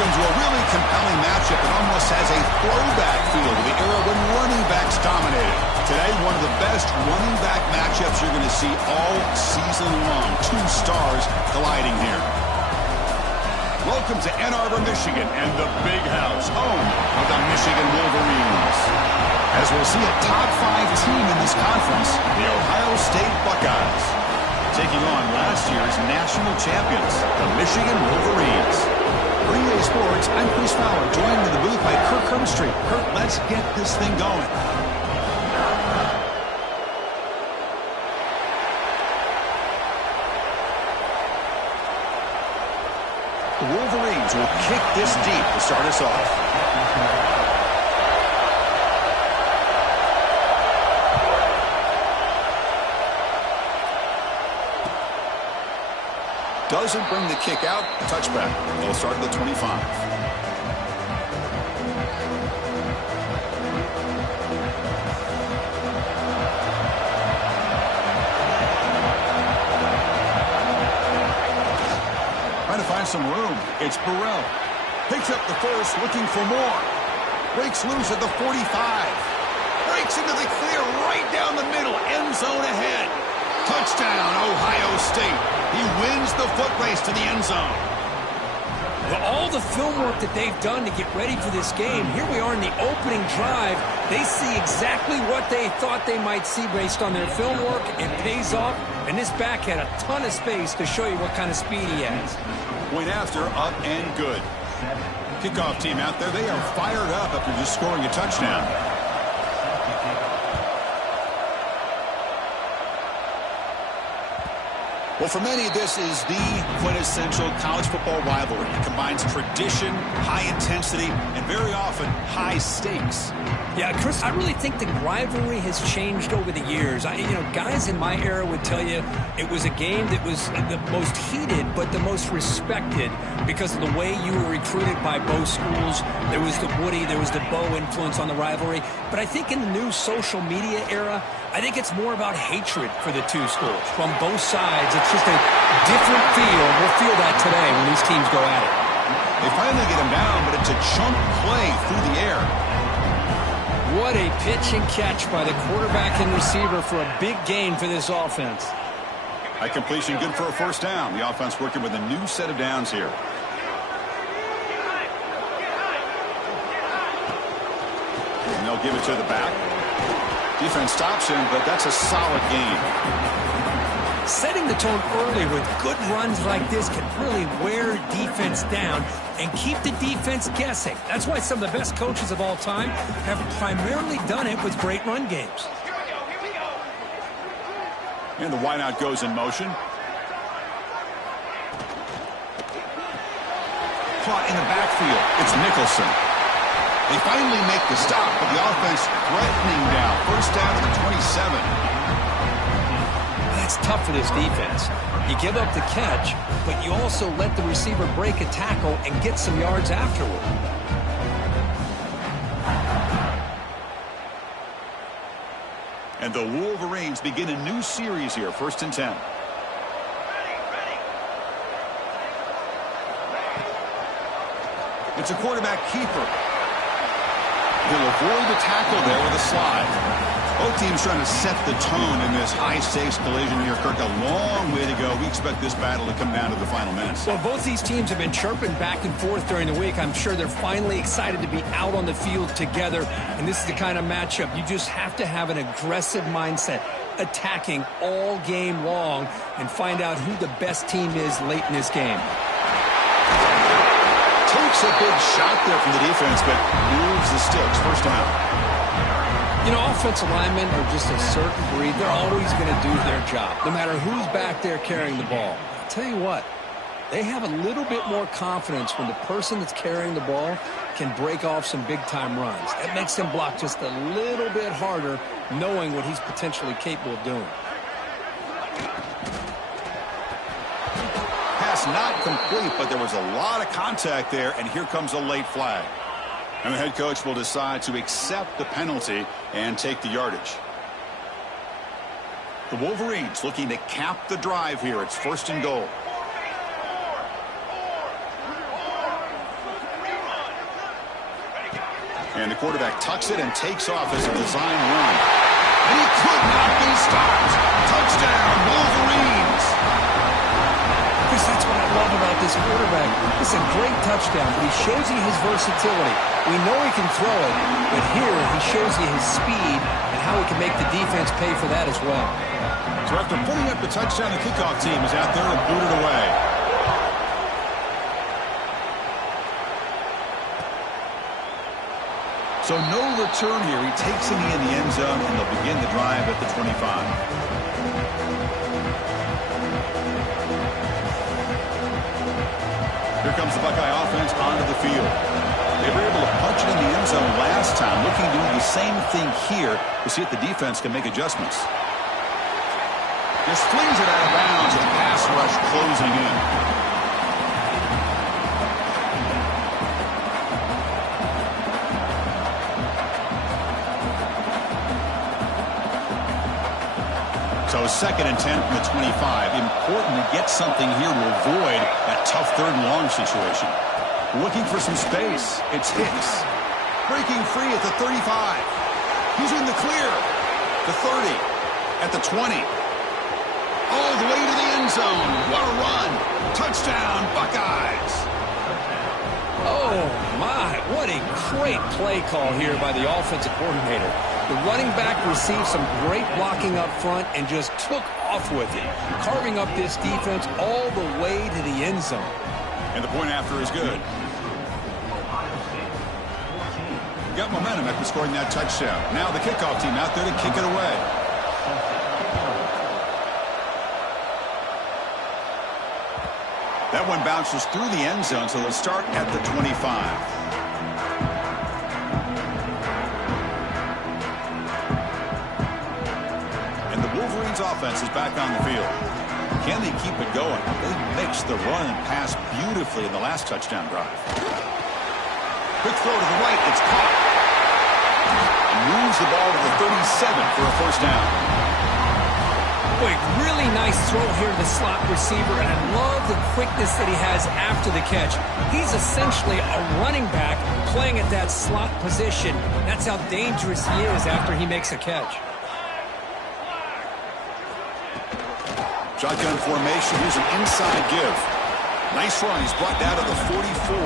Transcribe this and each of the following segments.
Welcome to a really compelling matchup that almost has a throwback feel to the era when running backs dominated. Today, one of the best running back matchups you're going to see all season long. Two stars colliding here. Welcome to Ann Arbor, Michigan, and the Big House, home of the Michigan Wolverines. As we'll see a top 5 team in this conference, the Ohio State Buckeyes, taking on last year's national champions, the Michigan Wolverines. For EA Sports, I'm Chris Fowler, joined in the booth by Kirk Hermstreet. Kirk, let's get this thing going. The Wolverines will kick this deep to start us off. Doesn't bring the kick out. Touchback. They'll start at the 25. Trying to find some room. It's Burrell. Picks up the first, looking for more. Breaks loose at the 45. Breaks into the clear right down the middle. End zone ahead. Touchdown, Ohio State. He wins the foot race to the end zone. Well, all the film work that they've done to get ready for this game, here we are in the opening drive. They see exactly what they thought they might see based on their film work. It pays off, and this back had a ton of space to show you what kind of speed he has. Point after, up and good. Kickoff team out there, they are fired up after just scoring a touchdown. Well, for many, this is the quintessential college football rivalry. It combines tradition, high intensity, and very often high stakes. Yeah, Chris, I really think the rivalry has changed over the years. Guys in my era would tell you it was a game that was the most heated but the most respected because of the way you were recruited by both schools. There was the Woody, there was the Bo influence on the rivalry. But I think in the new social media era, I think it's more about hatred for the two schools. From both sides, it's just a different feel. We'll feel that today when these teams go at it. They finally get him down, but it's a chunk play through the air. What a pitch and catch by the quarterback and receiver for a big gain for this offense. A completion good for a first down. The offense working with a new set of downs here. And they'll give it to the back. Defense stops him, but that's a solid gain. Setting the tone early with good runs like this can really wear defense down and keep the defense guessing. That's why some of the best coaches of all time have primarily done it with great run games. And the wideout goes in motion. Caught in the backfield. It's Nicholson. They finally make the stop, but the offense threatening now. First down to the 27. That's tough for this defense. You give up the catch, but you also let the receiver break a tackle and get some yards afterward. And the Wolverines begin a new series here, 1st and 10. It's a quarterback keeper. He'll avoid the tackle there with a slide. Both teams trying to set the tone in this high-stakes collision here, Kirk. A long way to go. We expect this battle to come down to the final minutes. Well, both these teams have been chirping back and forth during the week. I'm sure they're finally excited to be out on the field together. And this is the kind of matchup you just have to have an aggressive mindset, attacking all game long, and find out who the best team is late in this game. Takes a big shot there from the defense, but moves the sticks. First down. Offensive linemen are just a certain breed. They're always going to do their job, no matter who's back there carrying the ball. I'll tell you what, they have a little bit more confidence when the person that's carrying the ball can break off some big-time runs. That makes them block just a little bit harder, knowing what he's potentially capable of doing. Pass not complete, but there was a lot of contact there, and here comes a late flag. And the head coach will decide to accept the penalty and take the yardage. The Wolverines looking to cap the drive here. It's 1st and goal. And the quarterback tucks it and takes off as a design run. And he could not be stopped. Touchdown, Wolverines. Chris, that's what I love about this quarterback. It's a great touchdown, but he shows you his versatility. We know he can throw it, but here he shows you his speed and how he can make the defense pay for that as well. So after putting up the touchdown, the kickoff team is out there and booted away. So no return here. He takes it in the end zone, and they'll begin the drive at the 25. Here comes the Buckeye offense onto the field. They were able to punch it in the end zone last time, looking to do the same thing here to see if the defense can make adjustments. Just flings it out of bounds, and pass rush closing in. So 2nd and 10 from the 25. Important to get something here to avoid that tough 3rd and long situation. Looking for some space. It's Hicks. Breaking free at the 35. He's in the clear. The 30. At the 20. All the way to the end zone. What a run. Touchdown, Buckeyes. Oh, my. What a great play call here by the offensive coordinator. The running back received some great blocking up front and just took off with it, carving up this defense all the way to the end zone. And the point after is good. Got momentum after scoring that touchdown. Now the kickoff team out there to kick it away. That one bounces through the end zone, so they'll start at the 25. Offense is back on the field. Can they keep it going? They mixed the run and pass beautifully in the last touchdown drive. Quick throw to the right. It's caught. Moves the ball to the 37 for a first down. Boy, really nice throw here to the slot receiver, and I love the quickness that he has after the catch. He's essentially a running back playing at that slot position. That's how dangerous he is after he makes a catch. Shotgun formation. Here's an inside give. Nice run. He's brought down to the 44.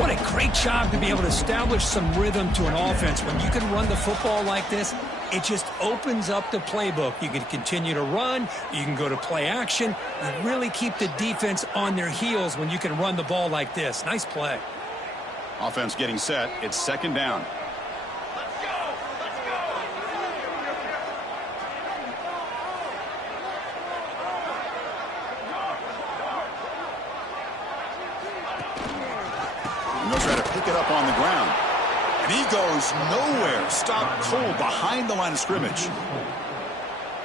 What a great job to be able to establish some rhythm to an offense. When you can run the football like this, it just opens up the playbook. You can continue to run. You can go to play action. You really keep the defense on their heels when you can run the ball like this. Nice play. Offense getting set. It's 2nd down. Knows how to pick it up on the ground. And he goes nowhere. Stopped cold behind the line of scrimmage.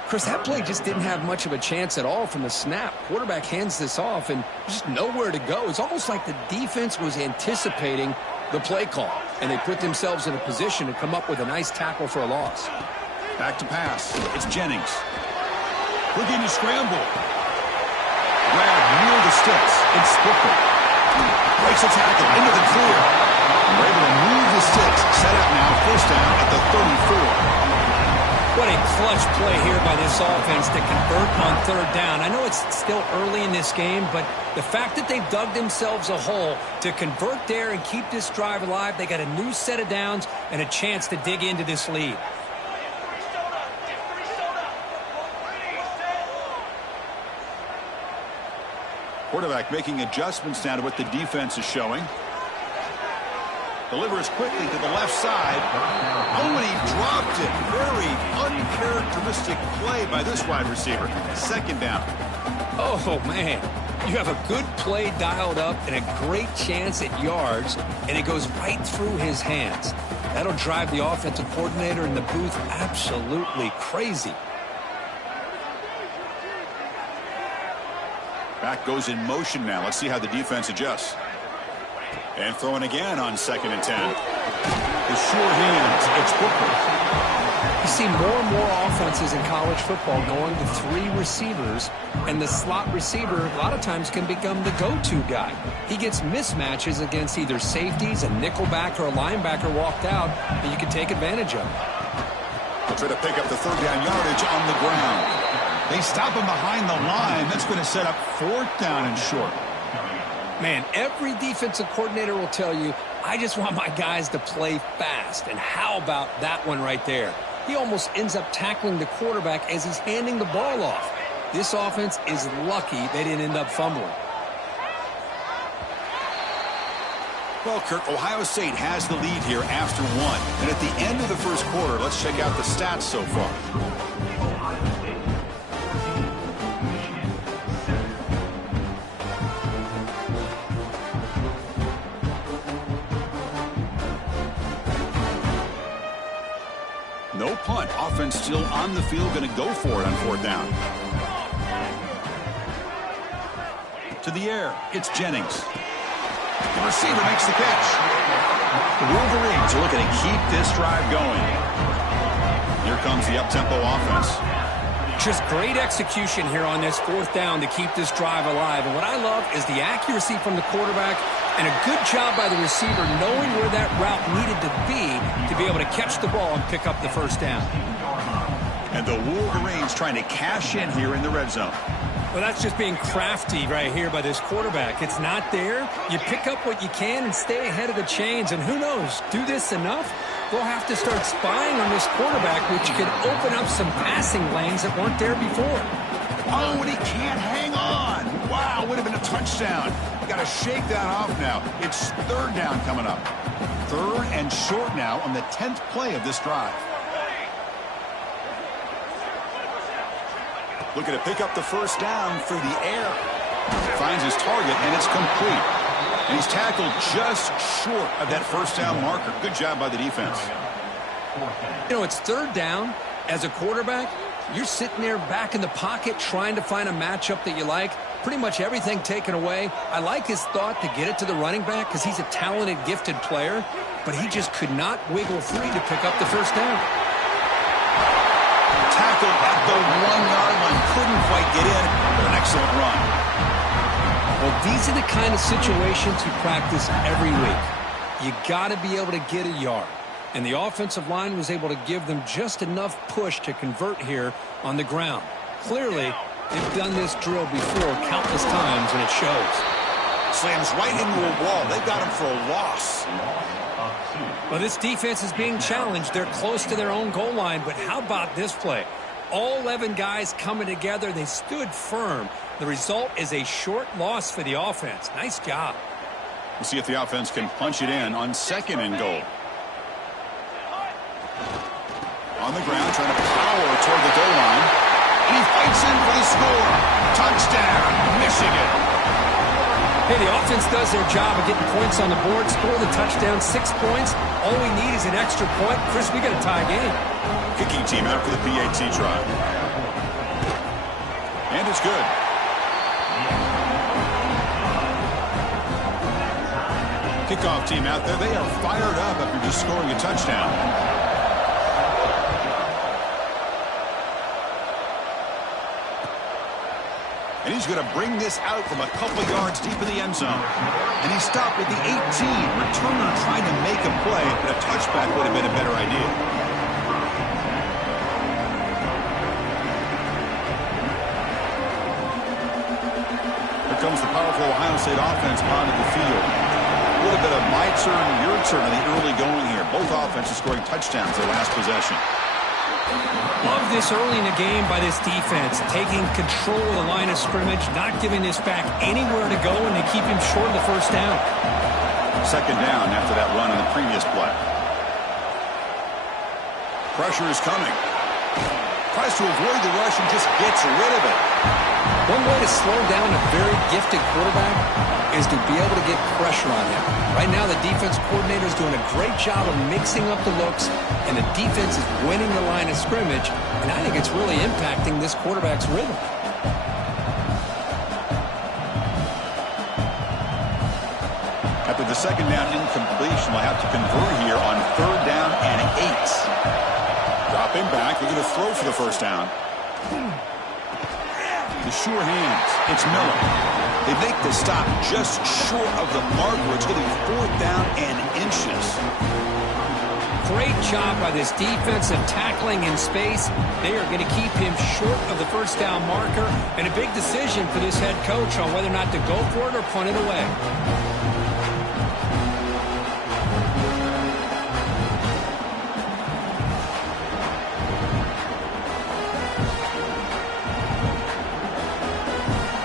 Chris, that play just didn't have much of a chance at all from the snap. Quarterback hands this off and just nowhere to go. It's almost like the defense was anticipating the play call, and they put themselves in a position to come up with a nice tackle for a loss. Back to pass. It's Jennings. Looking to scramble. Grab near the sticks. It's Spooker. Breaks a tackle into the clear. We're able to move the sticks. Set up now. First down at the 34. What a clutch play here by this offense to convert on 3rd down. I know it's still early in this game, but the fact that they've dug themselves a hole to convert there and keep this drive alive, they got a new set of downs and a chance to dig into this lead. Quarterback making adjustments now to what the defense is showing. Delivers quickly to the left side. Oh, and he dropped it. Very uncharacteristic play by this wide receiver. 2nd down. Oh, man. You have a good play dialed up and a great chance at yards, and it goes right through his hands. That'll drive the offensive coordinator in the booth absolutely crazy. Back goes in motion now. Let's see how the defense adjusts. And throwing again on 2nd and 10. The sure hands. It's Booker. You see more and more offenses in college football going to 3 receivers, and the slot receiver a lot of times can become the go-to guy. He gets mismatches against either safeties, a nickelback, or a linebacker walked out, and you can take advantage of it. They'll try to pick up the 3rd down yardage on the ground. They stop him behind the line. That's going to set up 4th down and short. Man, every defensive coordinator will tell you, I just want my guys to play fast. And how about that one right there? He almost ends up tackling the quarterback as he's handing the ball off. This offense is lucky they didn't end up fumbling. Well, Kirk, Ohio State has the lead here after 1. And at the end of the first quarter, let's check out the stats so far. No punt. Offense still on the field, going to go for it on 4th down. To the air. It's Jennings. The receiver makes the catch. The Wolverines are looking to keep this drive going. Here comes the up-tempo offense. Just great execution here on this 4th down to keep this drive alive. And what I love is the accuracy from the quarterback and a good job by the receiver knowing where that route needed to be able to catch the ball and pick up the 1st down. And the Wolverines trying to cash in here in the red zone. Well, that's just being crafty right here by this quarterback. It's not there. You pick up what you can and stay ahead of the chains. And who knows, do this enough, they'll have to start spying on this quarterback, which could open up some passing lanes that weren't there before. Oh, and he can't hang on. Wow, would have been a touchdown. Got to shake that off now. It's 3rd down coming up. 3rd and short now on the 10th play of this drive. Looking to pick up the 1st down through the air. Finds his target, and it's complete. And he's tackled just short of that 1st down marker. Good job by the defense. You know, it's 3rd down. As a quarterback, you're sitting there back in the pocket trying to find a matchup that you like. Pretty much everything taken away. I like his thought to get it to the running back because he's a talented, gifted player, but he just could not wiggle free to pick up the 1st down. Tackled at the 1-yard line. Couldn't quite get in, but an excellent run. Well, these are the kind of situations you practice every week. You got to be able to get a yard. And the offensive line was able to give them just enough push to convert here on the ground. Clearly, they've done this drill before countless times, and it shows. Slams right into a wall. They've got him for a loss. Well, this defense is being challenged. They're close to their own goal line, but how about this play? All 11 guys coming together. They stood firm. The result is a short loss for the offense. Nice job. We'll see if the offense can punch it in on 2nd and goal. On the ground, trying to power toward the goal line. And he fights in for the score. Touchdown, Michigan. Hey, the offense does their job of getting points on the board, score the touchdown, 6 points. All we need is an extra point. Chris, we got a tie game. Kicking team out for the PAT try. And it's good. Kickoff team out there. They are fired up after just scoring a touchdown. And he's going to bring this out from a couple yards deep in the end zone. And he stopped at the 18. Returner trying to make a play, but a touchback would have been a better idea. Here comes the powerful Ohio State offense onto the field. A little bit of my turn, your turn in the early going here. Both offenses scoring touchdowns their last possession. Love this early in the game by this defense, taking control of the line of scrimmage, not giving this back anywhere to go, and they keep him short of the 1st down. 2nd down after that run on the previous play. Pressure is coming. Tries to avoid the rush and just gets rid of it. One way to slow down a very gifted quarterback is to be able to get pressure on him. Right now, the defense coordinator is doing a great job of mixing up the looks, and the defense is winning the line of scrimmage, and I think it's really impacting this quarterback's rhythm. After the 2nd down incompletion, we'll have to convert here on 3rd down and 8. Dropping back. They're going to throw for the first down. The sure hands. It's Miller. They make the stop just short of the marker. It's going to be 4th down and inches. Great job by this defensive tackling in space. They are going to keep him short of the first down marker. And a big decision for this head coach on whether or not to go for it or punt it away.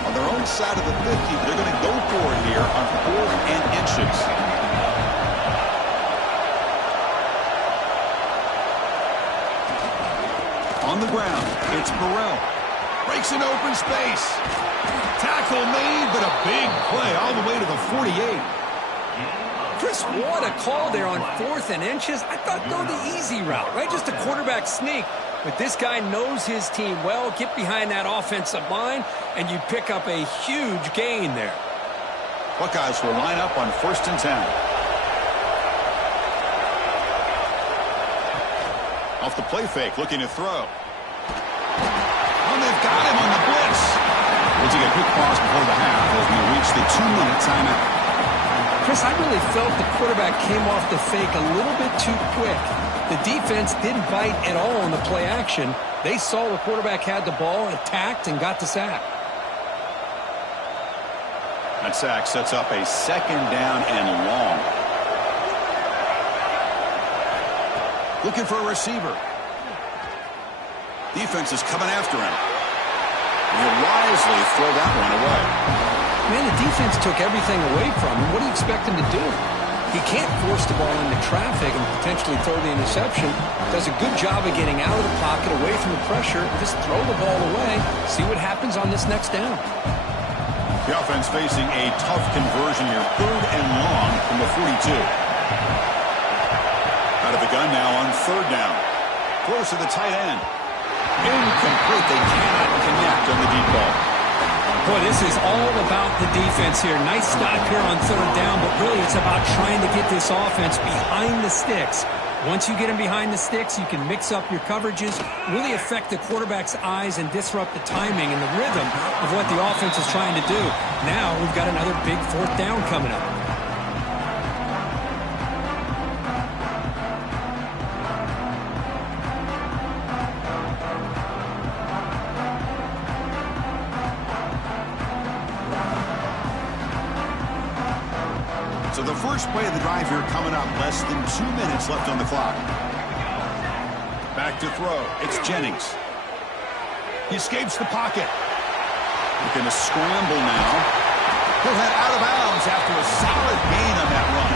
On their own side of the 50, they're going to go for it here on 4th and inches. On the ground, it's Burrell. Breaks an open space. Tackle made, but a big play all the way to the 48. Chris, what a call there on 4th and inches. I thought go the easy route, right? Just a quarterback sneak. But this guy knows his team well. Get behind that offensive line, and you pick up a huge gain there. Buckeyes will line up on 1st and 10. Off the play fake, looking to throw. Oh, they've got him on the blitz. We'll take a quick pause before the half as we reach the 2-minute timeout. Chris, I really felt the quarterback came off the fake a little bit too quick. The defense didn't bite at all on the play action. They saw the quarterback had the ball, attacked, and got the sack. That sack sets up a 2nd down and long. Looking for a receiver. Defense is coming after him. He'll wisely throw that one away. Man, the defense took everything away from him. What do you expect him to do? He can't force the ball into traffic and potentially throw the interception. Does a good job of getting out of the pocket, away from the pressure. Just throw the ball away. See what happens on this next down. The offense facing a tough conversion here. 3rd and long from the 42. Out of the gun now on 3rd down. Throws to the tight end. Incomplete. They cannot connect on the deep ball. Boy, this is all about the defense here. Nice stop here on 3rd down, but really it's about trying to get this offense behind the sticks. Once you get them behind the sticks, you can mix up your coverages, really affect the quarterback's eyes and disrupt the timing and the rhythm of what the offense is trying to do. Now we've got another big 4th down coming up. So the first play of the drive here coming up. Less than 2 minutes left on the clock. Back to throw. It's Jennings. He escapes the pocket. Looking to scramble now. He'll head out of bounds after a solid gain on that run.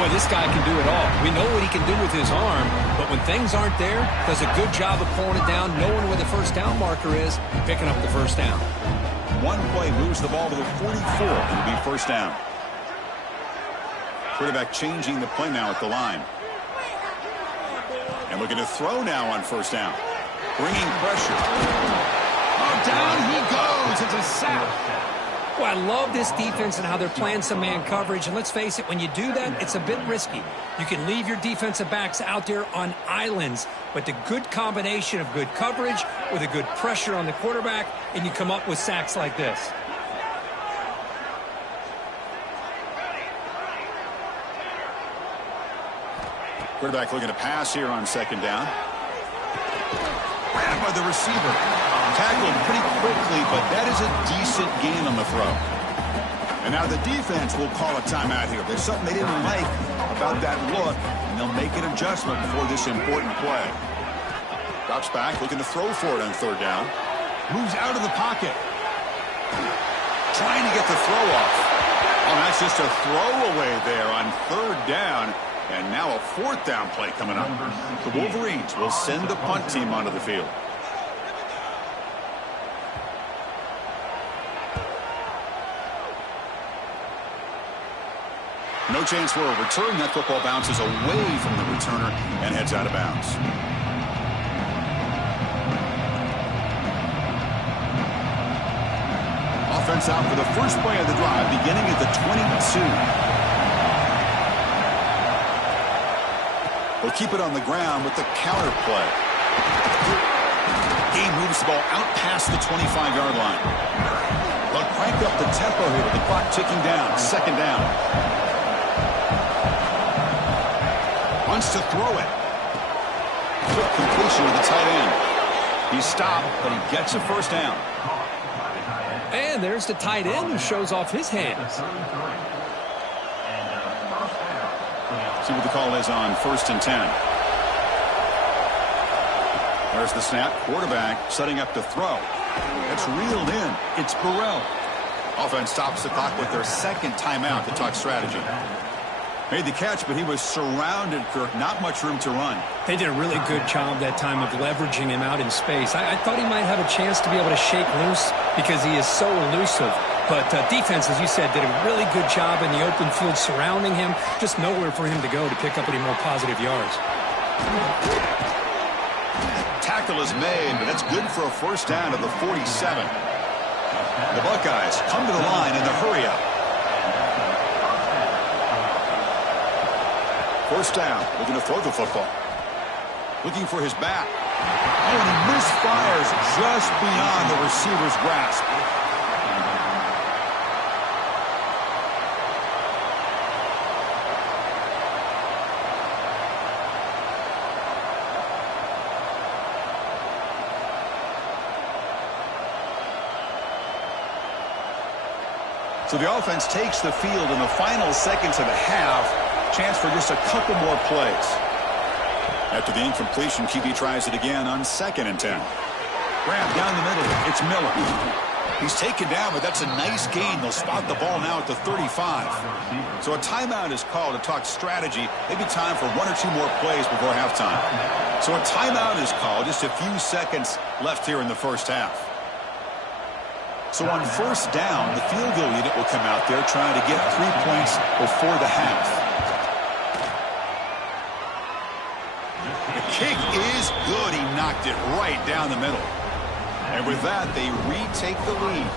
Boy, this guy can do it all. We know what he can do with his arm, but when things aren't there, does a good job of pulling it down, knowing where the first down marker is, picking up the first down. One play moves the ball to the 44. It'll be 1st down. Quarterback changing the play now at the line. And looking to throw now on 1st down. Bringing pressure. Oh, down he goes. It's a sack. Well, I love this defense and how they're playing some man coverage. And let's face it, when you do that, it's a bit risky. You can leave your defensive backs out there on islands. But the good combination of good coverage with a good pressure on the quarterback, and you come up with sacks like this. Quarterback looking to pass here on 2nd down. Grabbed by the receiver. Tackled pretty quickly, but that is a decent gain on the throw. And now the defense will call a timeout here. There's something they didn't like about that look, and they'll make an adjustment before this important play. Drops back, looking to throw for it on 3rd down. Moves out of the pocket. Trying to get the throw off. Oh, that's just a throwaway there on 3rd down. And now a 4th down play coming up. The Wolverines will send the punt team onto the field. No chance for a return. That football bounces away from the returner and heads out of bounds. Offense out for the first play of the drive, beginning at the 22. He'll keep it on the ground with the counter play. Game moves the ball out past the 25-yard line. They'll crank up the tempo here with the clock ticking down. Second down. Wants to throw it. Quick completion with the tight end. He's stopped, but he gets a first down. And there's the tight end who shows off his hands. See what the call is on 1st and 10. There's the snap. Quarterback setting up to throw. It's reeled in. It's Burrell. Offense stops the clock with their second timeout to talk strategy. Made the catch, but he was surrounded, Kirk. Not much room to run. They did a really good job that time of leveraging him out in space. I thought he might have a chance to be able to shake loose because he is so elusive. But defense, as you said, did a really good job in the open field surrounding him. Just nowhere for him to go to pick up any more positive yards. Tackle is made, but that's good for a first down at the 47. The Buckeyes come to the line in the hurry-up. First down, looking to throw the football. Looking for his back. Oh, and he misfires just beyond the receiver's grasp. So the offense takes the field in the final seconds of the half. Chance for just a couple more plays. After the incompletion, QB tries it again on 2nd and 10. Grab down the middle. It's Miller. He's taken down, but that's a nice gain. They'll spot the ball now at the 35. So a timeout is called to talk strategy. Maybe time for 1 or 2 more plays before halftime. So a timeout is called. Just a few seconds left here in the first half. So on first down, the field goal unit will come out there trying to get 3 points before the half. The kick is good. He knocked it right down the middle. And with that, they retake the lead.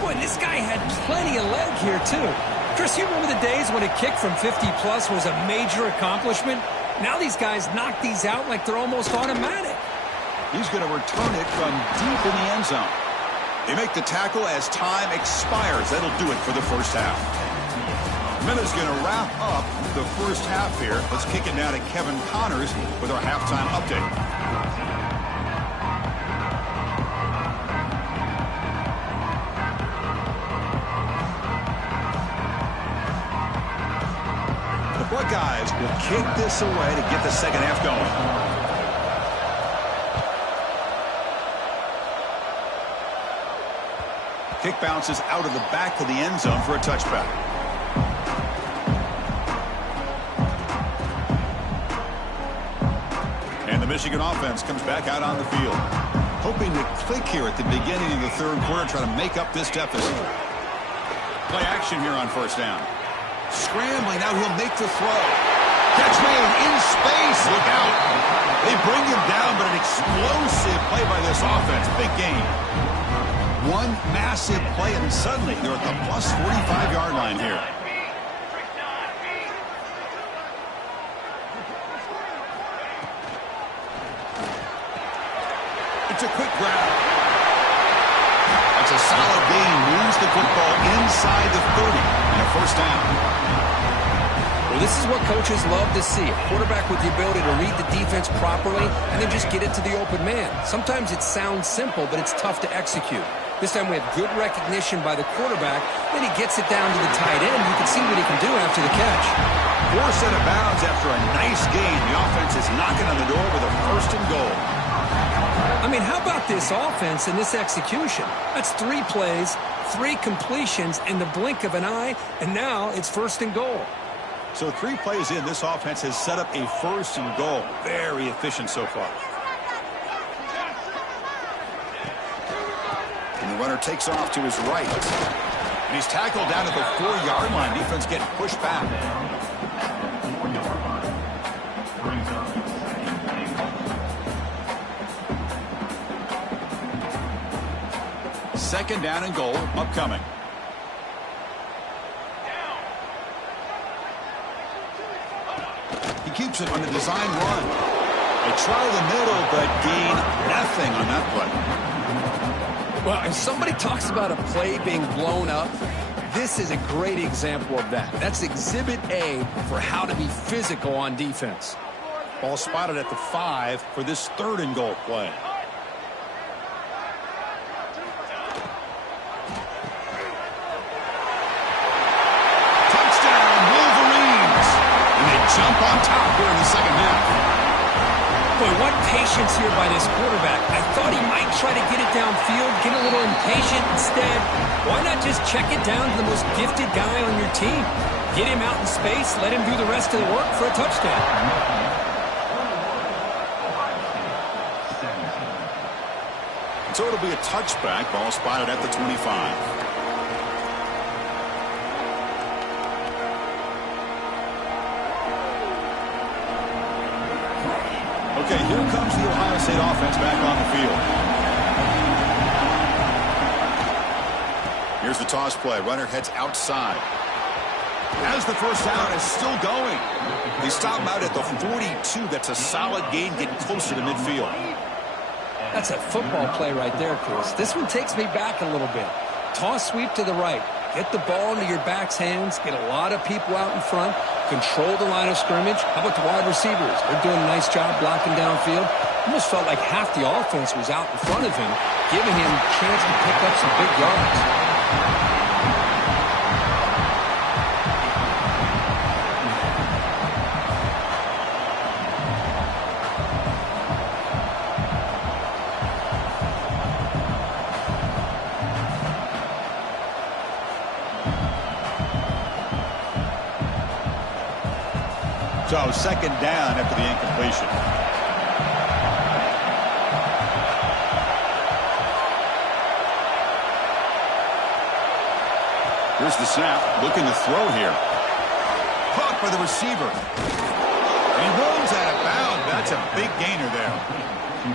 Boy, this guy had plenty of leg here, too. Chris, you remember the days when a kick from 50-plus was a major accomplishment? Now these guys knock these out like they're almost automatic. He's going to return it from deep in the end zone. They make the tackle as time expires. That'll do it for the first half. Miller's going to wrap up the first half here. Let's kick it now to Kevin Connors with our halftime update. The Buckeyes will kick this away to get the second half going. Kick bounces out of the back of the end zone for a touchback. And the Michigan offense comes back out on the field. Hoping to click here at the beginning of the third quarter, try to make up this deficit. Play action here on first down. Scrambling, now he'll make the throw. Catch made in space, look out. They bring him down, but an explosive play by this offense. Big game. One massive play, and suddenly they're at the plus 45-yard line here. It's a quick grab. That's a solid gain. Moves the football inside the 30 and a first down. Well, this is what coaches love to see. A quarterback with the ability to read the defense properly and then just get it to the open man. Sometimes it sounds simple, but it's tough to execute. This time we have good recognition by the quarterback. Then he gets it down to the tight end. You can see what he can do after the catch. Forced out of bounds after a nice gain. The offense is knocking on the door with a first and goal. I mean, how about this offense and this execution? That's 3 plays, 3 completions in the blink of an eye, and now it's first and goal. So 3 plays in, this offense has set up a first and goal. Very efficient so far. And the runner takes off to his right. And he's tackled down at the 4-yard line. Defense getting pushed back. Second down and goal upcoming. He keeps it on the design run. They try the middle, but gain nothing on that play. Well, if somebody talks about a play being blown up, this is a great example of that. That's exhibit A for how to be physical on defense. Ball spotted at the 5 for this 3rd and goal play. Touchdown, Wolverines! And they jump on top here in the second half. Boy, what patience here by this quarterback. I thought he might try to get it downfield, get a little impatient. Instead, why not just check it down to the most gifted guy on your team? Get him out in space, let him do the rest of the work for a touchdown. So it'll be a touchback. Ball spotted at the 25. Okay, here comes the Ohio State offense back on the field. Here's the toss play. Runner heads outside. As the first down is still going. They stop him out at the 42. That's a solid gain, getting closer to midfield. That's a football play right there, Chris. This one takes me back a little bit. Toss sweep to the right. Get the ball into your back's hands. Get a lot of people out in front. Control the line of scrimmage. How about the wide receivers? They're doing a nice job blocking downfield. Almost felt like half the offense was out in front of him, giving him a chance to pick up some big yards. So second down after the incompletion. Here's the snap. Looking to throw here. Caught by the receiver. And he rolls out of bounds. That's a big gainer there.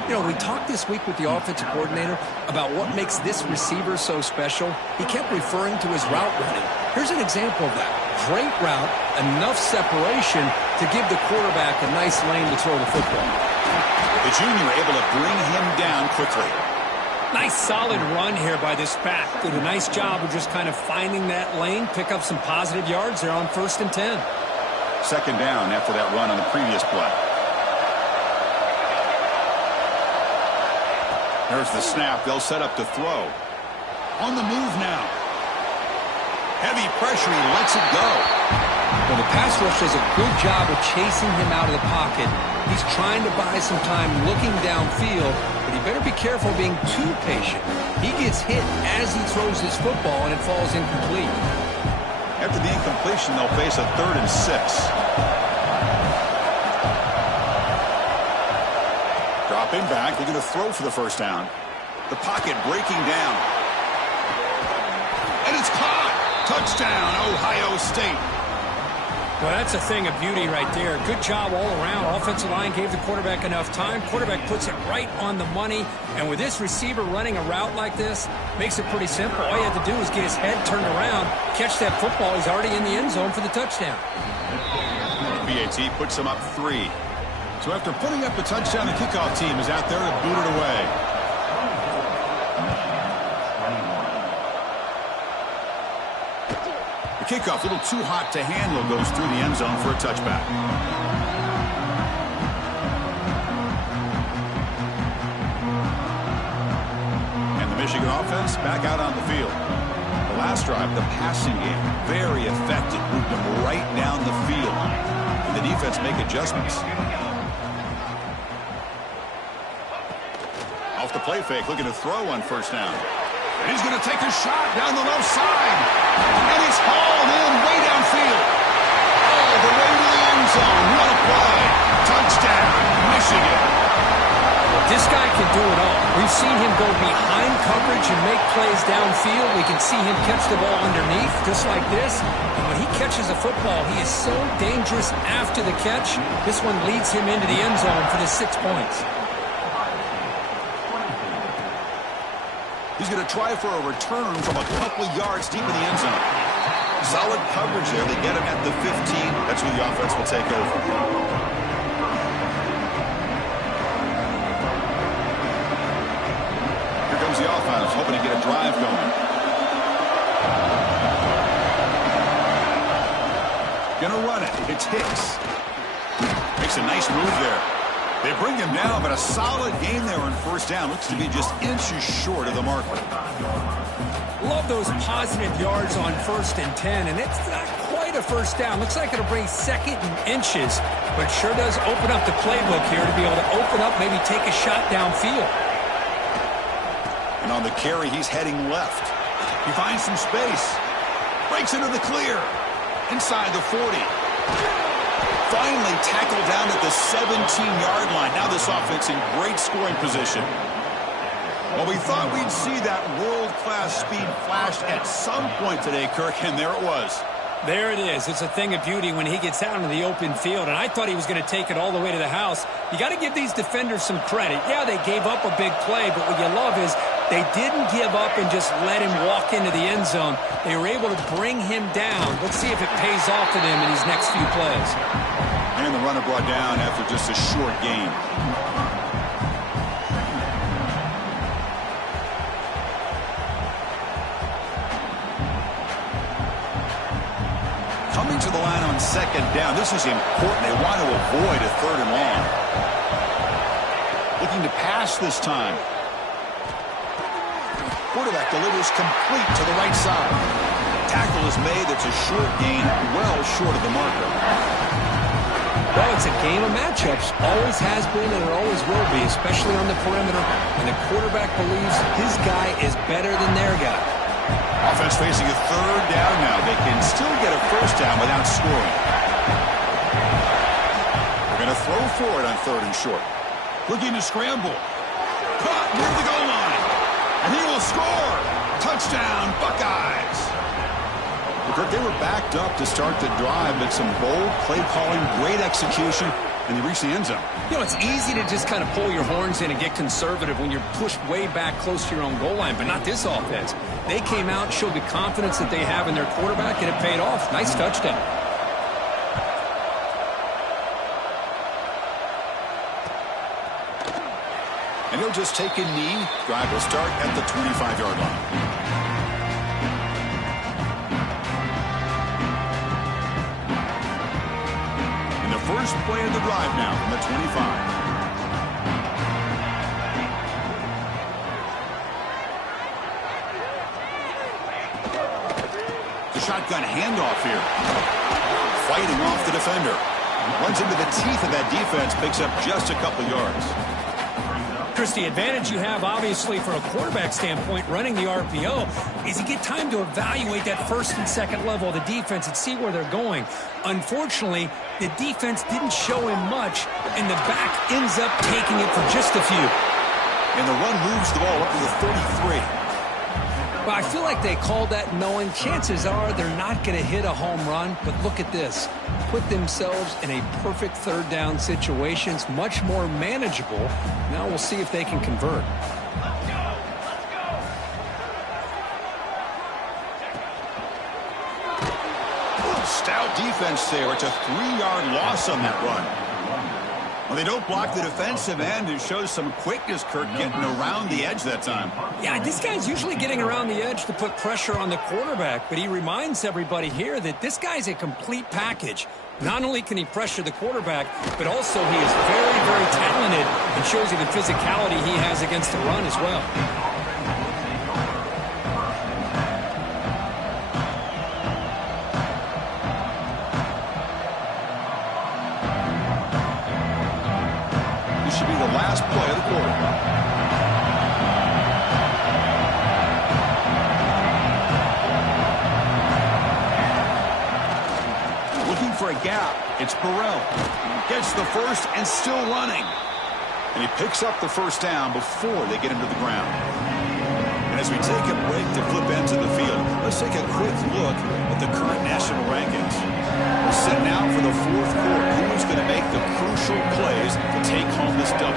You know, we talked this week with the offensive coordinator about what makes this receiver so special. He kept referring to his route running. Here's an example of that. Great route, enough separation to give the quarterback a nice lane to throw the football. The junior able to bring him down quickly. Nice solid run here by this back. Did a nice job of just kind of finding that lane, pick up some positive yards there on 1st and 10. Second down after that run on the previous play. There's the snap. They'll set up to throw. On the move now. Heavy pressure. He lets it go. Well, the pass rush does a good job of chasing him out of the pocket. He's trying to buy some time looking downfield, but he better be careful being too patient. He gets hit as he throws his football, and it falls incomplete. After the incompletion, they'll face a 3rd and 6. Dropping back, looking to throw for the first down. The pocket breaking down. And it's caught! Touchdown, Ohio State. Well, that's a thing of beauty right there. Good job all around. Offensive line gave the quarterback enough time. Quarterback puts it right on the money. And with this receiver running a route like this, makes it pretty simple. All you have to do is get his head turned around, catch that football. He's already in the end zone for the touchdown. BAT puts him up 3. So after putting up a touchdown, the kickoff team is out there to boot it away. The kickoff, a little too hot to handle, goes through the end zone for a touchback. And the Michigan offense back out on the field. The last drive, the passing game, very effective. Moved them right down the field. And the defense make adjustments. Off the play fake, looking to throw on first down. And he's going to take a shot down the left side. And he's hauled in way downfield. All the way to the end zone. What a play. Touchdown, Michigan. This guy can do it all. We've seen him go behind coverage and make plays downfield. We can see him catch the ball underneath, just like this. And when he catches a football, he is so dangerous after the catch. This one leads him into the end zone for the 6 points. He's going to try for a return from a couple yards deep in the end zone. Solid coverage there. They get him at the 15. That's where the offense will take over. drive going. Gonna run it. It's Hicks. Makes a nice move there. They bring him down, but a solid game there on first down. Looks to be just inches short of the marker. Love those positive yards on 1st and 10, and it's not quite a first down. Looks like it'll bring 2nd and inches, but sure does open up the playbook here to be able to open up, maybe take a shot downfield. And on the carry, he's heading left. He finds some space. Breaks into the clear. Inside the 40. Finally tackled down at the 17-yard line. Now this offense in great scoring position. Well, we thought we'd see that world-class speed flashed at some point today, Kirk, and there it was. There it is. It's a thing of beauty when he gets out into the open field, and I thought he was going to take it all the way to the house. You got to give these defenders some credit. Yeah, they gave up a big play, but what you love is they didn't give up and just let him walk into the end zone. They were able to bring him down. Let's see if it pays off for them in these next few plays. And the runner brought down after just a short gain. Coming to the line on 2nd down. This is important. They want to avoid a 3rd and long. Looking to pass this time. Quarterback delivers complete to the right side. Tackle is made. It's a short gain, well short of the marker. Well, it's a game of matchups. Always has been and it always will be, especially on the perimeter. And the quarterback believes his guy is better than their guy. Offense facing a 3rd down now. They can still get a first down without scoring. They're going to throw for it on 3rd and short. Looking to scramble. Caught near the goal line. And he will score. Touchdown, Buckeyes. They were backed up to start the drive, but some bold play calling, great execution, and they reached the end zone. You know, it's easy to just kind of pull your horns in and get conservative when you're pushed way back close to your own goal line, but not this offense. They came out, showed the confidence that they have in their quarterback, and it paid off. Nice touchdown. And he'll just take a knee. Drive will start at the 25-yard line. First play of the drive now from the 25. The shotgun handoff here. Fighting off the defender. Runs into the teeth of that defense. Picks up just a couple yards. Chris, the advantage you have, obviously, from a quarterback standpoint, running the RPO, is you get time to evaluate that 1st and 2nd level of the defense and see where they're going. Unfortunately, the defense didn't show him much, and the back ends up taking it for just a few. And the run moves the ball up to the 33. Well, I feel like they called that knowing chances are they're not going to hit a home run, but look at this. Put themselves in a perfect 3rd down situation. It's much more manageable. Now we'll see if they can convert. Stout defense there. It's a 3-yard loss on that run. Well, they don't block the defensive end. It shows some quickness, Kirk, getting around the edge that time. Yeah, this guy's usually getting around the edge to put pressure on the quarterback, but he reminds everybody here that this guy's a complete package. Not only can he pressure the quarterback, but also he is very, very talented and shows you the physicality he has against the run as well. Should be the last play of the quarter. Looking for a gap. It's Burrell. Gets the first and still running. And he picks up the first down before they get him to the ground. And as we take a break to flip ends of the field, let's take a quick look at the current national rankings. We're set now for the 4th quarter. Who's going to make the crucial plays to take home this W?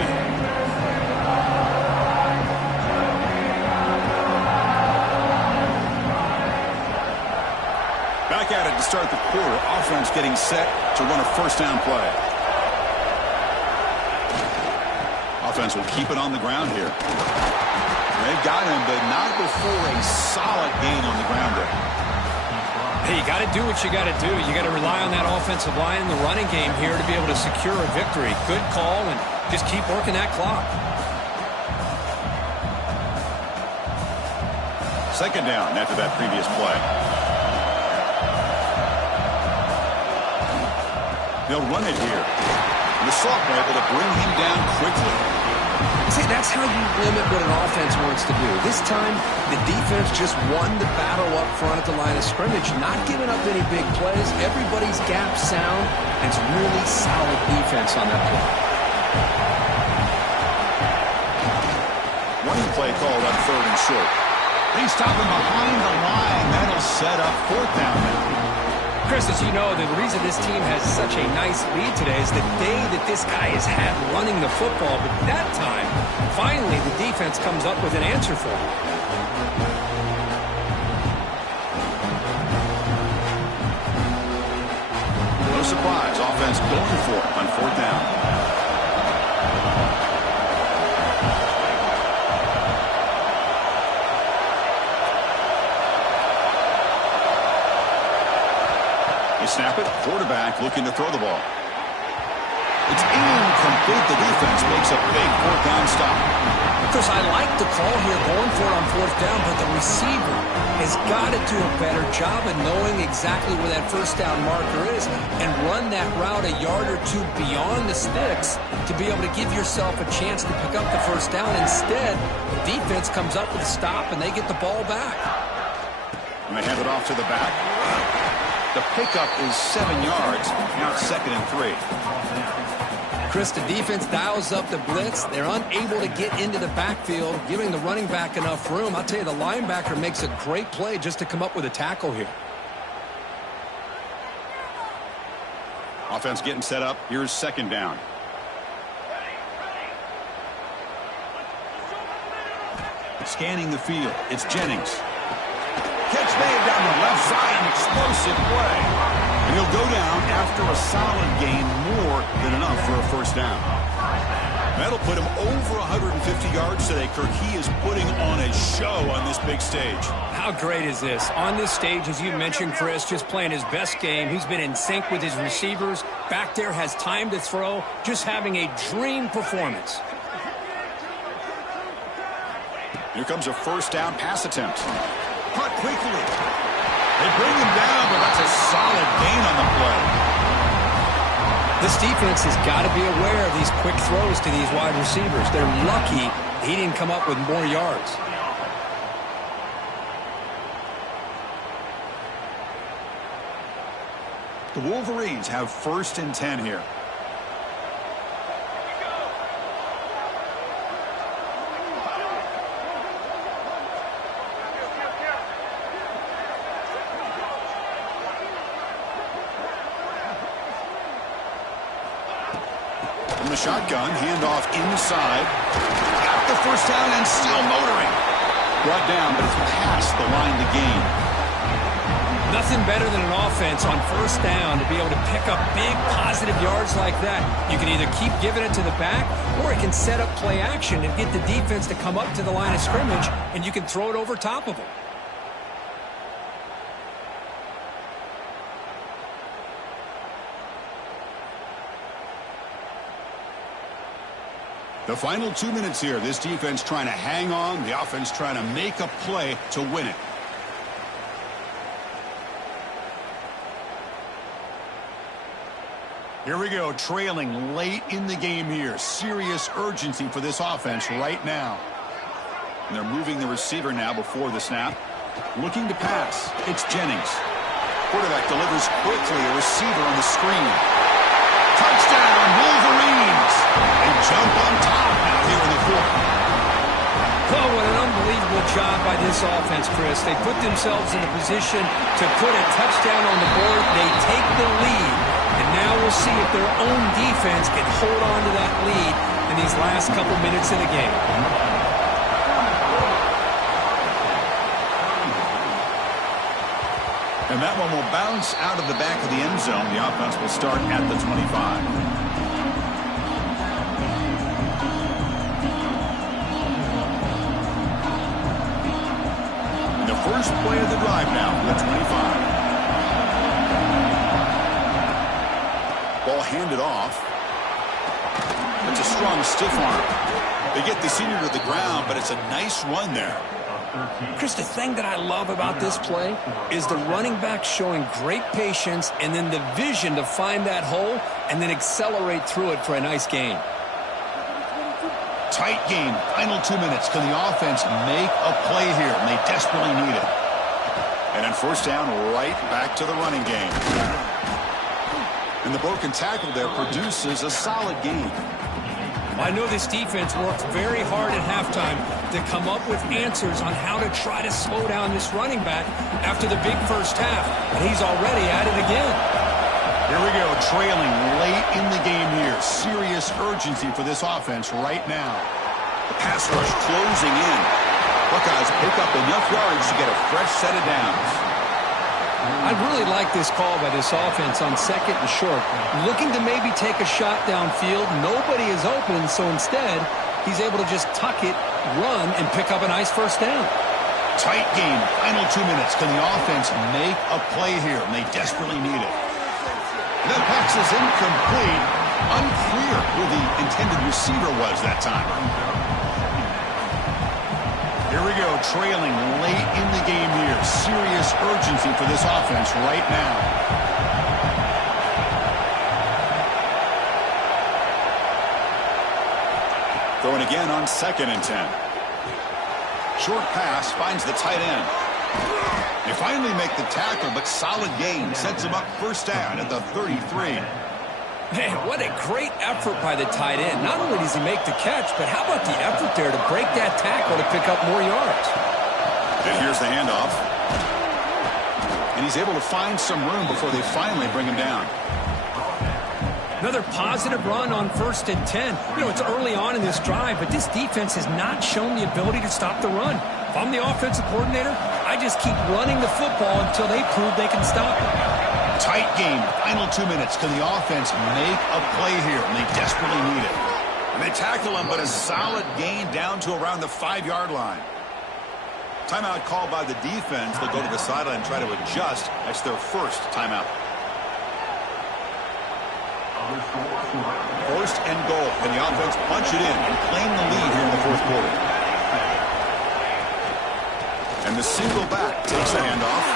Back at it to start the quarter. Offense getting set to run a first down play. Offense will keep it on the ground here. They've got him, but not before a solid gain on the ground there. Hey, you got to do what you got to do. You got to rely on that offensive line in the running game here to be able to secure a victory. Good call, and just keep working that clock. Second down after that previous play. They'll run it here. The sophomore able to bring him down quickly. See, that's how you limit what an offense wants to do. This time, the defense just won the battle up front at the line of scrimmage, not giving up any big plays. Everybody's gap sound, and it's really solid defense on that play. Running play called on 3rd and short. They stop him behind the line. That'll set up 4th down now. Chris, as you know, the reason this team has such a nice lead today is the day that this guy has had running the football. But that time, finally, the defense comes up with an answer for him. No surprise, offense going for it on 4th down. Snap it, quarterback looking to throw the ball. It's incomplete. The defense makes a big 4th down stop. Chris, I like the call here going for it on 4th down, but the receiver has got to do a better job of knowing exactly where that 1st down marker is and run that route a yard or two beyond the sticks to be able to give yourself a chance to pick up the 1st down. Instead, the defense comes up with a stop and they get the ball back. And they hand it off to the back. The pickup is 7 yards. Now it's 2nd and 3. Chris, the defense dials up the blitz. They're unable to get into the backfield, giving the running back enough room. I'll tell you, the linebacker makes a great play just to come up with a tackle here. Offense getting set up. Here's 2nd down. Scanning the field. It's Jennings. Catch made down the left side, an explosive play. And he'll go down after a solid gain, more than enough for a 1st down. That'll put him over 150 yards today. Kirk, he is putting on a show on this big stage. How great is this? On this stage, as you mentioned, Chris, just playing his best game. He's been in sync with his receivers. Back there, has time to throw. Just having a dream performance. Here comes a 1st down pass attempt. Caught quickly. They bring him down, but that's a solid gain on the play. This defense has got to be aware of these quick throws to these wide receivers. They're lucky he didn't come up with more yards. The Wolverines have 1st and 10 here. The shotgun, handoff inside. Got the 1st down and still motoring. Brought down, but it's past the line to gain. Nothing better than an offense on 1st down to be able to pick up big positive yards like that. You can either keep giving it to the back, or it can set up play action and get the defense to come up to the line of scrimmage, and you can throw it over top of them. The final 2 minutes here. This defense trying to hang on. The offense trying to make a play to win it. Here we go. Trailing late in the game here. Serious urgency for this offense right now. And they're moving the receiver now before the snap. Looking to pass. It's Jennings. Quarterback delivers quickly. A receiver on the screen. Touchdown, Wolverines! They jump on top now here in the 4th. Oh, what an unbelievable job by this offense, Chris. They put themselves in a position to put a touchdown on the board. They take the lead, and now we'll see if their own defense can hold on to that lead in these last couple minutes of the game. And that one will bounce out of the back of the end zone. The offense will start at the 25. first play of the drive now from the 25. Ball handed off. It's a strong stiff arm. They get the senior to the ground, but it's a nice run there. Chris, the thing that I love about this play is the running back showing great patience and then the vision to find that hole and then accelerate through it for a nice gain. Tight game, final 2 minutes. Can the offense make a play here? And they desperately need it. And on first down, right back to the running game. And the broken tackle there produces a solid gain. I know this defense worked very hard at halftime to come up with answers on how to try to slow down this running back after the big first half, and he's already at it again. Here we go, trailing late in the game here. Serious urgency for this offense right now. The pass rush closing in. Buckeyes pick up enough yards to get a fresh set of downs. I really like this call by this offense on second and short. Looking to maybe take a shot downfield. Nobody is open, so instead, he's able to just tuck it, run, and pick up a nice first down. Tight game, final 2 minutes. Can the offense make a play here? And they desperately need it. The pass is incomplete. Unclear who the intended receiver was that time. Here we go, trailing late in the game here. Serious urgency for this offense right now. Throwing again on 2nd and 10. Short pass finds the tight end. They finally make the tackle, but solid gain sets him up first down at the 33. Man, what a great effort by the tight end. Not only does he make the catch, but how about the effort there to break that tackle to pick up more yards? And here's the handoff. And he's able to find some room before they finally bring him down. Another positive run on 1st and 10. You know, it's early on in this drive, but this defense has not shown the ability to stop the run. If I'm the offensive coordinator, I just keep running the football until they prove they can stop it. Tight game, final 2 minutes. Can the offense make a play here? And they desperately need it. And they tackle him, but a solid gain down to around the 5-yard line. Timeout called by the defense. They'll go to the sideline and try to adjust. That's their first timeout. First and goal. Can the offense punch it in and claim the lead here in the fourth quarter? And the single back takes a handoff.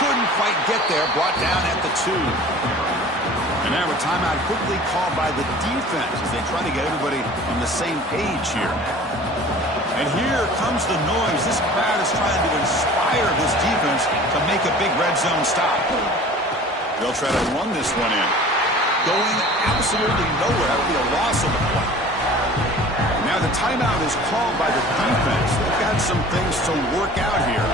Couldn't quite get there. Brought down at the 2. And now a timeout quickly called by the defense as they try to get everybody on the same page here. And here comes the noise. This crowd is trying to inspire this defense to make a big red zone stop. They'll try to run this one in. Going absolutely nowhere. That would be a loss of the play. Now the timeout is called by the defense. They've got some things to work out here.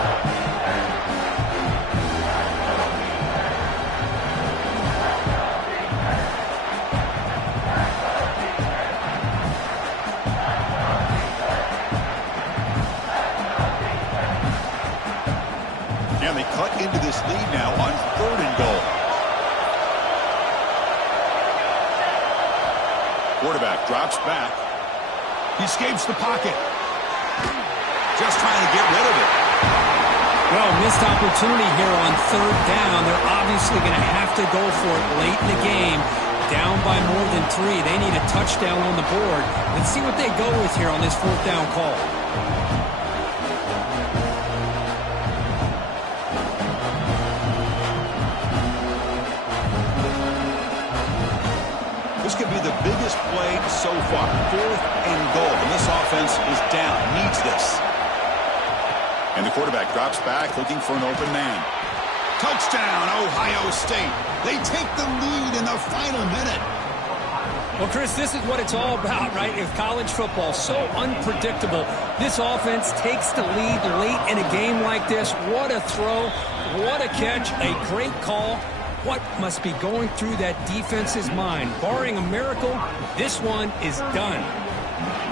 And they cut into this lead now on 3rd and goal. Quarterback drops back. He escapes the pocket. Just trying to get rid of it. Well, missed opportunity here on 3rd down. They're obviously going to have to go for it late in the game. Down by more than 3. They need a touchdown on the board. Let's see what they go with here on this 4th down call. This could be the biggest play so far. 4th and goal. And this offense is down. Needs this. And the quarterback drops back looking for an open man. Touchdown, Ohio State. They take the lead in the final minute. Well, Chris, this is what it's all about, right? If college football so unpredictable, this offense takes the lead late in a game like this. What a throw. What a catch. A great call. What must be going through that defense's mind? Barring a miracle, this one is done.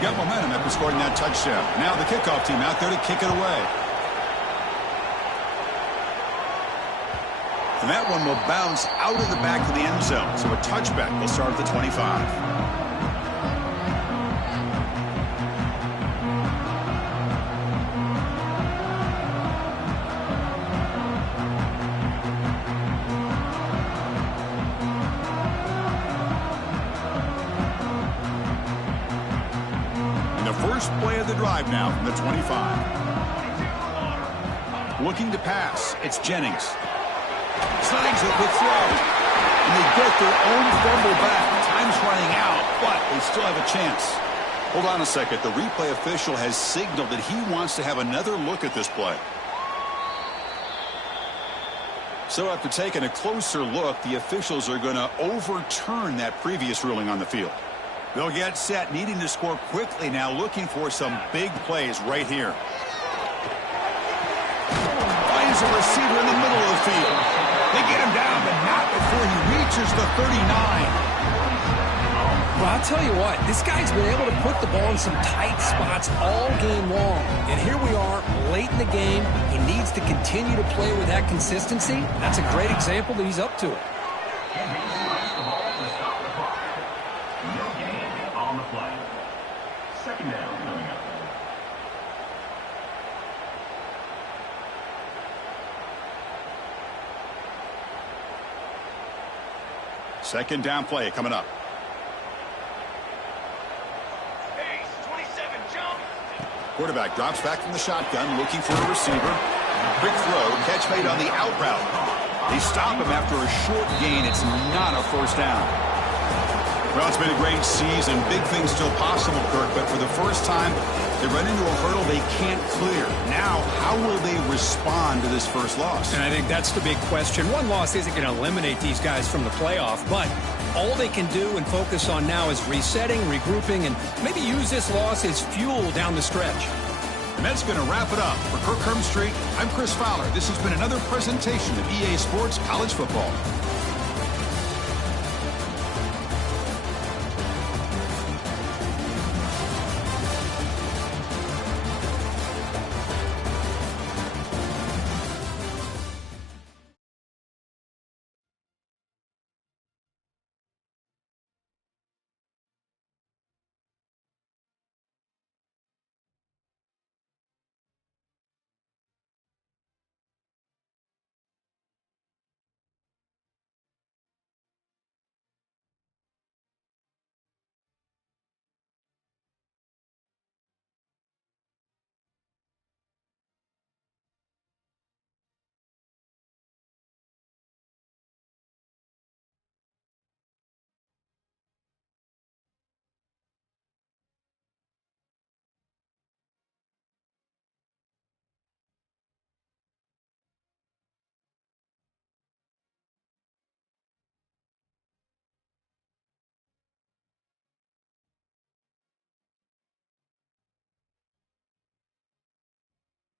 Got momentum after scoring that touchdown. Now the kickoff team out there to kick it away. And that one will bounce out of the back of the end zone. So a touchback will start at the 25. first play of the drive now from the 25. Looking to pass. It's Jennings. Snags it with throw. And they get their own fumble back. Time's running out, but they still have a chance. Hold on a second. The replay official has signaled that he wants to have another look at this play. So after taking a closer look, the officials are going to overturn that previous ruling on the field. They'll get set, needing to score quickly now, looking for some big plays right here. Finds a receiver in the middle of the field. They get him down, but not before he reaches the 39. Well, I'll tell you what, this guy's been able to put the ball in some tight spots all game long. And here we are, late in the game. He needs to continue to play with that consistency. That's a great example that he's up to it. No gain on the play. Second down coming up. Second down play coming up. Quarterback drops back from the shotgun, looking for a receiver. Quick throw, catch made on the out route. They stop him after a short gain. It's not a first down. Well, it's been a great season. Big things still possible, Kirk, but for the first time, they run into a hurdle they can't clear. Now, how will they respond to this first loss? And I think that's the big question. One loss isn't going to eliminate these guys from the playoff, but all they can do and focus on now is resetting, regrouping, and maybe use this loss as fuel down the stretch. And that's going to wrap it up. For Kirk Herbstreit, I'm Chris Fowler. This has been another presentation of EA Sports College Football.